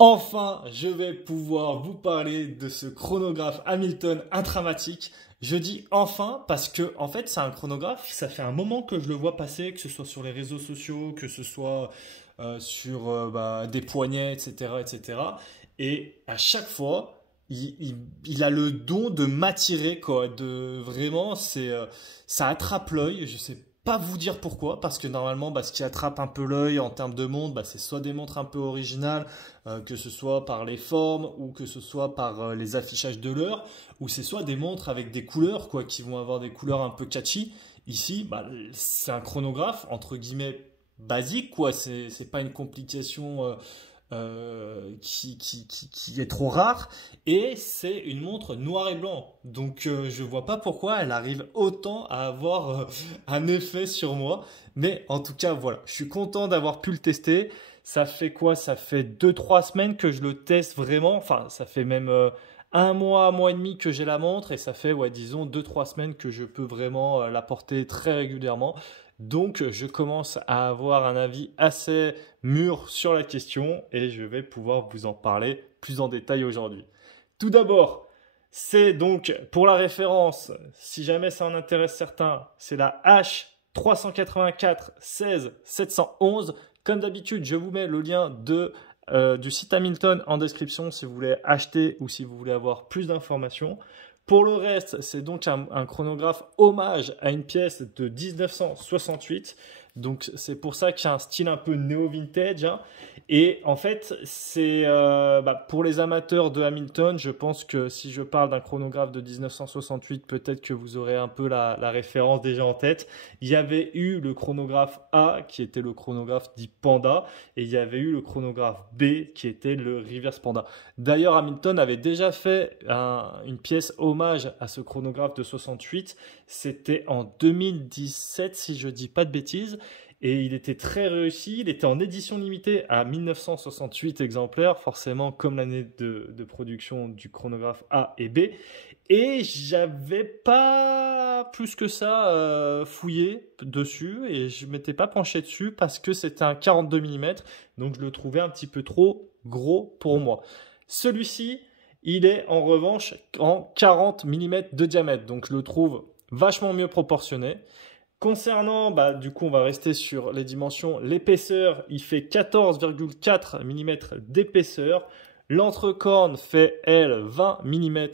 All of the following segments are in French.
Enfin, je vais pouvoir vous parler de ce chronographe Hamilton intramatique. Je dis enfin parce que en fait, c'est un chronographe, ça fait un moment que je le vois passer, que ce soit sur les réseaux sociaux, que ce soit sur des poignets, etc., etc. Et à chaque fois, il a le don de m'attirer, quoi. De vraiment, ça attrape l'œil. Je sais pas vous dire pourquoi, parce que normalement, ce qui attrape un peu l'œil en termes de montres, c'est soit des montres un peu originales, que ce soit par les formes ou que ce soit par les affichages de l'heure, ou c'est soit des montres avec des couleurs, quoi, qui vont avoir des couleurs un peu catchy. Ici, c'est un chronographe entre guillemets basique, quoi. C'est pas une complication qui est trop rare, et c'est une montre noir et blanc. Donc je vois pas pourquoi elle arrive autant à avoir un effet sur moi. Mais en tout cas, voilà, je suis content d'avoir pu le tester. Ça fait quoi? Ça fait 2 3 semaines que je le teste vraiment. Enfin, ça fait même un mois et demi que j'ai la montre, et ça fait, ouais, disons 2 3 semaines que je peux vraiment la porter très régulièrement. Donc, je commence à avoir un avis assez mûr sur la question, et je vais pouvoir vous en parler plus en détail aujourd'hui. Tout d'abord, c'est donc pour la référence, si jamais ça en intéresse certains, c'est la H384 16 711. Comme d'habitude, je vous mets le lien du site Hamilton en description si vous voulez acheter ou si vous voulez avoir plus d'informations. Pour le reste, c'est donc un chronographe hommage à une pièce de 1968. Donc c'est pour ça qu'il y a un style un peu néo-vintage, hein. Et en fait, c'est pour les amateurs de Hamilton, je pense que si je parle d'un chronographe de 1968, peut-être que vous aurez un peu la référence déjà en tête. Il y avait eu le chronographe A, qui était le chronographe dit Panda, et il y avait eu le chronographe B, qui était le Reverse Panda. D'ailleurs, Hamilton avait déjà fait une pièce hommage à ce chronographe de 68. C'était en 2017, si je ne dis pas de bêtises. Et il était très réussi. Il était en édition limitée à 1968 exemplaires, forcément comme l'année de production du chronographe A et B. Et j'avais pas plus que ça fouillé dessus, et je m'étais pas penché dessus parce que c'était un 42 mm, donc je le trouvais un petit peu trop gros pour moi. Celui-ci, il est en revanche en 40 mm de diamètre, donc je le trouve vachement mieux proportionné. Concernant, du coup, on va rester sur les dimensions. L'épaisseur, il fait 14,4 mm d'épaisseur. L'entrecorne fait, elle, 20 mm.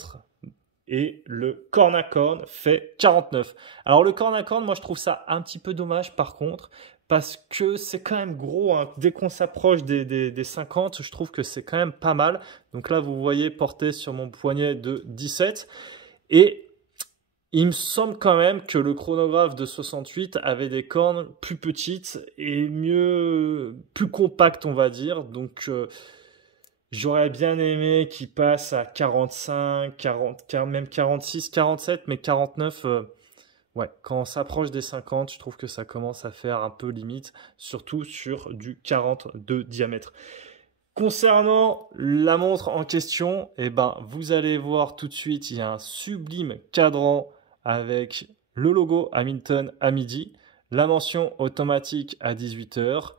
Et le corne à corne fait 49. Alors le corne à corne, moi je trouve ça un petit peu dommage par contre, parce que c'est quand même gros, hein. Dès qu'on s'approche des 50, je trouve que c'est quand même pas mal. Donc là, vous voyez porté sur mon poignet de 17. Et il me semble quand même que le chronographe de 68 avait des cornes plus petites et mieux, plus compactes, on va dire. Donc, j'aurais bien aimé qu'il passe à 45, 40, même 46, 47, mais 49, ouais, quand on s'approche des 50, je trouve que ça commence à faire un peu limite, surtout sur du 40 de diamètre. Concernant la montre en question, vous allez voir tout de suite, il y a un sublime cadran avec le logo Hamilton à midi, la mention automatique à 18 h.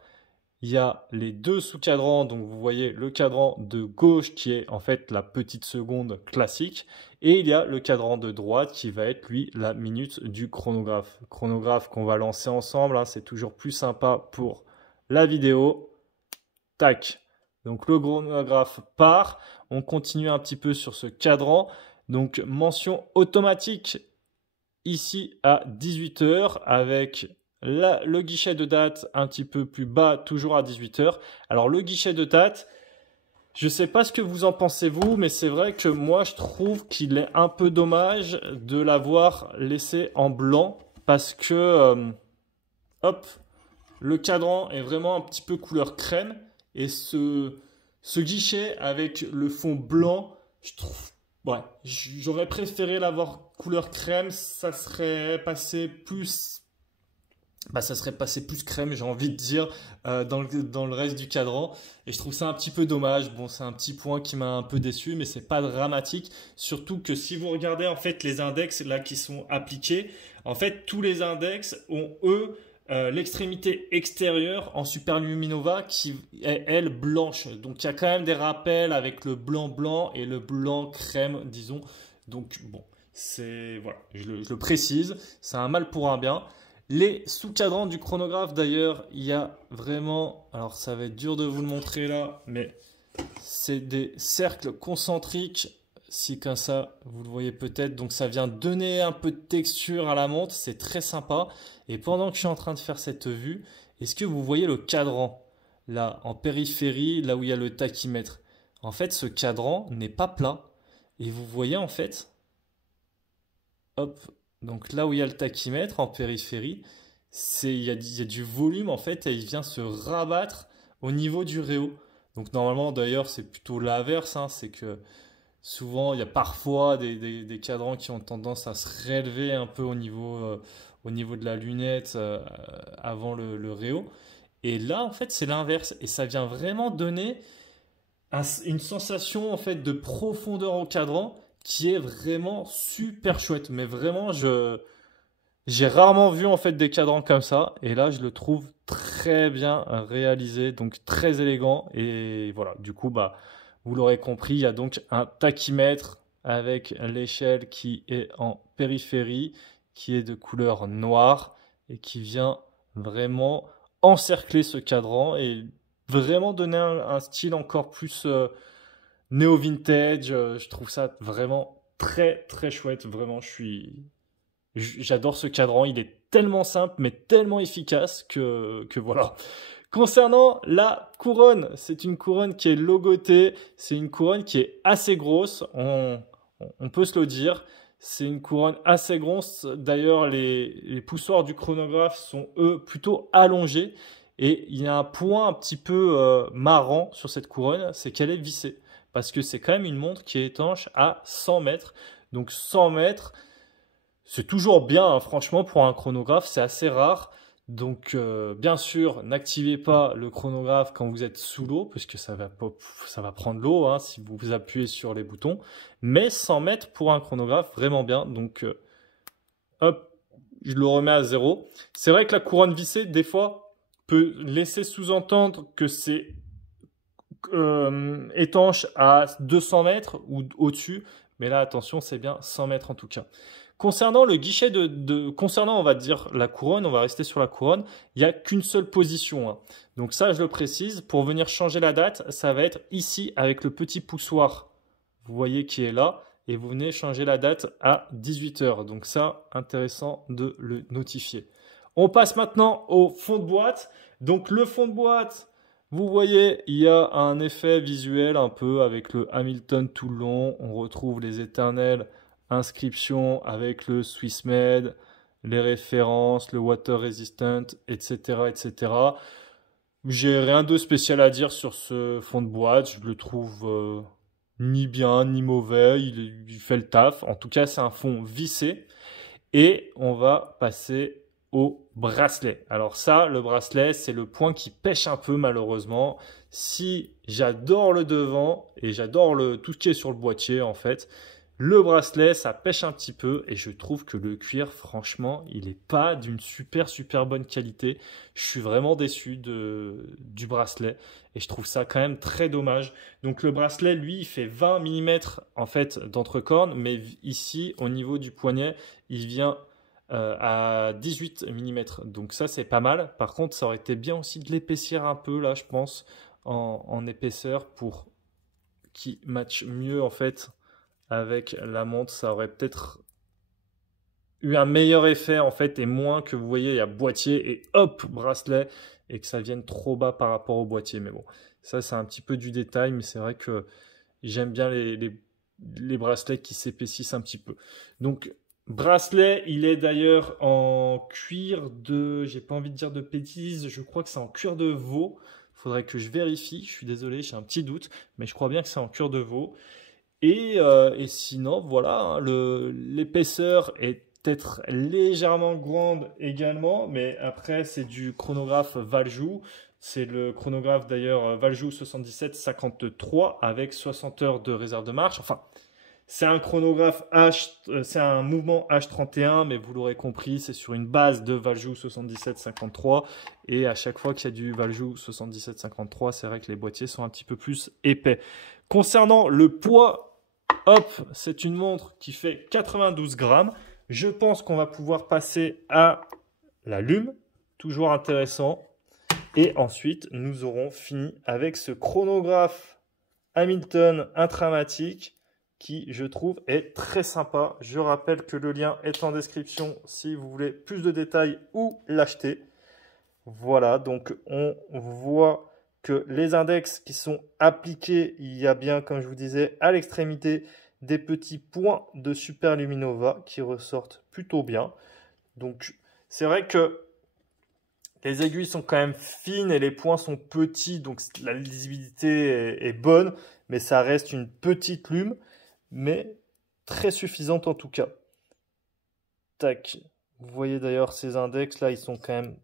Il y a les deux sous-cadrans, donc vous voyez le cadran de gauche qui est en fait la petite seconde classique, et il y a le cadran de droite qui va être lui la minute du chronographe. Chronographe qu'on va lancer ensemble, hein, c'est toujours plus sympa pour la vidéo. Tac. Donc le chronographe part, on continue un petit peu sur ce cadran. Donc mention automatique ici à 18 h avec le guichet de date un petit peu plus bas, toujours à 18 h. Alors le guichet de date, je ne sais pas ce que vous en pensez vous, mais c'est vrai que moi je trouve qu'il est un peu dommage de l'avoir laissé en blanc parce que, hop, le cadran est vraiment un petit peu couleur crème, et ce guichet avec le fond blanc, je trouve, ouais, j'aurais préféré l'avoir couleur crème, ça serait passé plus crème, j'ai envie de dire, dans le reste du cadran. Et je trouve ça un petit peu dommage. Bon, c'est un petit point qui m'a un peu déçu, mais c'est pas dramatique. Surtout que si vous regardez en fait les index là qui sont appliqués, en fait tous les index ont eux l'extrémité extérieure en Superluminova qui est, elle, blanche. Donc il y a quand même des rappels avec le blanc blanc et le blanc crème, disons. Donc bon, c'est voilà, je le précise, c'est un mal pour un bien. Les sous-cadrans du chronographe, d'ailleurs, il y a vraiment, alors ça va être dur de vous le montrer là, mais c'est des cercles concentriques, si comme ça, vous le voyez peut-être. Donc ça vient donner un peu de texture à la montre, c'est très sympa. Et pendant que je suis en train de faire cette vue, est-ce que vous voyez le cadran là, en périphérie, là où il y a le tachymètre? En fait, ce cadran n'est pas plat. Et vous voyez en fait, hop, donc là où il y a le tachymètre en périphérie, il y a du volume en fait et il vient se rabattre au niveau du réo. Donc normalement d'ailleurs c'est plutôt l'inverse, hein, c'est que souvent il y a parfois des cadrans qui ont tendance à se rélever un peu au niveau de la lunette avant le réo. Et là en fait c'est l'inverse et ça vient vraiment donner une sensation en fait de profondeur au cadran qui est vraiment super chouette. Mais vraiment, j'ai rarement vu en fait des cadrans comme ça. Et là, je le trouve très bien réalisé, donc très élégant. Et voilà, du coup, bah, vous l'aurez compris, il y a donc un tachymètre avec l'échelle qui est en périphérie, qui est de couleur noire et qui vient vraiment encercler ce cadran et vraiment donner un style encore plus néo-vintage. Je trouve ça vraiment très très chouette. Vraiment, j'adore ce cadran. Il est tellement simple mais tellement efficace que voilà. Concernant la couronne, c'est une couronne qui est logotée. C'est une couronne qui est assez grosse. On peut se le dire. C'est une couronne assez grosse. D'ailleurs, les poussoirs du chronographe sont, eux, plutôt allongés. Et il y a un point un petit peu marrant sur cette couronne, c'est qu'elle est vissée. Parce que c'est quand même une montre qui est étanche à 100 mètres. Donc 100 mètres, c'est toujours bien, hein, franchement, pour un chronographe, c'est assez rare. Donc bien sûr, n'activez pas le chronographe quand vous êtes sous l'eau, puisque ça va prendre l'eau hein, si vous appuyez sur les boutons. Mais 100 mètres pour un chronographe, vraiment bien. Donc hop, je le remets à 0. C'est vrai que la couronne vissée, des fois, peut laisser sous-entendre que c'est étanche à 200 mètres ou au-dessus. Mais là, attention, c'est bien 100 mètres en tout cas. Concernant le guichet concernant, on va dire, la couronne, on va rester sur la couronne, il n'y a qu'une seule position. Hein. Donc ça, je le précise, pour venir changer la date, ça va être ici avec le petit poussoir. Vous voyez qui est là. Et vous venez changer la date à 18 h. Donc ça, intéressant de le notifier. On passe maintenant au fond de boîte. Donc le fond de boîte, vous voyez, il y a un effet visuel un peu avec le Hamilton tout le long. On retrouve les éternelles inscriptions avec le Swiss Made, les références, le Water Resistant, etc. etc. J'ai rien de spécial à dire sur ce fond de boîte. Je le trouve ni bien ni mauvais. Il fait le taf. En tout cas, c'est un fond vissé. Et on va passer au bracelet. Alors ça, le bracelet, c'est le point qui pêche un peu malheureusement. Si j'adore le devant et j'adore tout ce qui est sur le boîtier en fait, le bracelet, ça pêche un petit peu et je trouve que le cuir, franchement, il n'est pas d'une super bonne qualité. Je suis vraiment déçu du bracelet et je trouve ça quand même très dommage. Donc le bracelet, lui, il fait 20 mm en fait d'entrecorne, mais ici, au niveau du poignet, il vient à 18 mm. Donc ça, c'est pas mal. Par contre, ça aurait été bien aussi de l'épaissir un peu, là, je pense, en épaisseur pour qu'il matche mieux en fait avec la montre, ça aurait peut-être eu un meilleur effet en fait et moins que vous voyez, il y a boîtier et hop, bracelet et que ça vienne trop bas par rapport au boîtier. Mais bon, ça c'est un petit peu du détail, mais c'est vrai que j'aime bien les bracelets qui s'épaississent un petit peu. Donc, bracelet, il est d'ailleurs en cuir j'ai pas envie de dire de bêtises, je crois que c'est en cuir de veau. Il faudrait que je vérifie, je suis désolé, j'ai un petit doute, mais je crois bien que c'est en cuir de veau. Et sinon, voilà, hein, l'épaisseur est peut-être légèrement grande également, mais après, c'est du chronographe Valjoux. C'est le chronographe d'ailleurs Valjoux 77-53 avec 60 heures de réserve de marche. Enfin, C'est un chronographe c'est un mouvement H31, mais vous l'aurez compris, c'est sur une base de Valjoux 7753. Et à chaque fois qu'il y a du Valjoux 7753, c'est vrai que les boîtiers sont un petit peu plus épais. Concernant le poids, hop, c'est une montre qui fait 92 grammes. Je pense qu'on va pouvoir passer à la lume, toujours intéressant. Et ensuite, nous aurons fini avec ce chronographe Hamilton intramatique qui, je trouve, est très sympa. Je rappelle que le lien est en description si vous voulez plus de détails ou l'acheter. Voilà, donc on voit que les index qui sont appliqués, il y a bien, comme je vous disais, à l'extrémité, des petits points de superluminova qui ressortent plutôt bien. Donc, c'est vrai que les aiguilles sont quand même fines et les points sont petits, donc la lisibilité est bonne, mais ça reste une petite lume, mais très suffisante en tout cas. Tac. Vous voyez d'ailleurs ces index là, ils sont quand même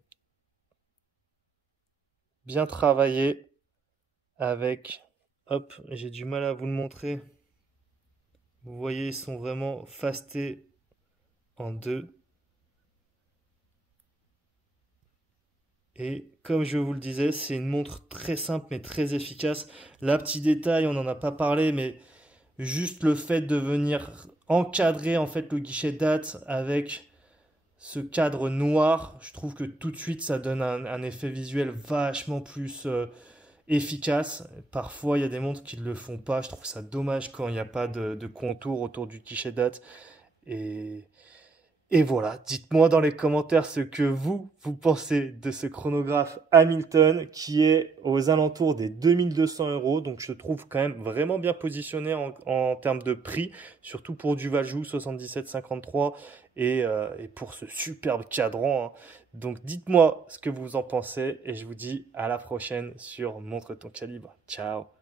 bien travaillés avec... Hop, j'ai du mal à vous le montrer. Vous voyez, ils sont vraiment fastés en deux. Et comme je vous le disais, c'est une montre très simple mais très efficace. Là, petit détail, on n'en a pas parlé, mais juste le fait de venir encadrer en fait le guichet date avec ce cadre noir, je trouve que tout de suite ça donne un effet visuel vachement plus efficace. Parfois, il y a des montres qui ne le font pas. Je trouve ça dommage quand il n'y a pas de contour autour du guichet date. Et, et voilà, dites-moi dans les commentaires ce que vous pensez de ce chronographe Hamilton qui est aux alentours des 2200 euros. Donc je trouve quand même vraiment bien positionné en termes de prix, surtout pour du Valjoux 7753 et pour ce superbe cadran, hein. Donc dites-moi ce que vous en pensez et je vous dis à la prochaine sur Montre ton calibre. Ciao!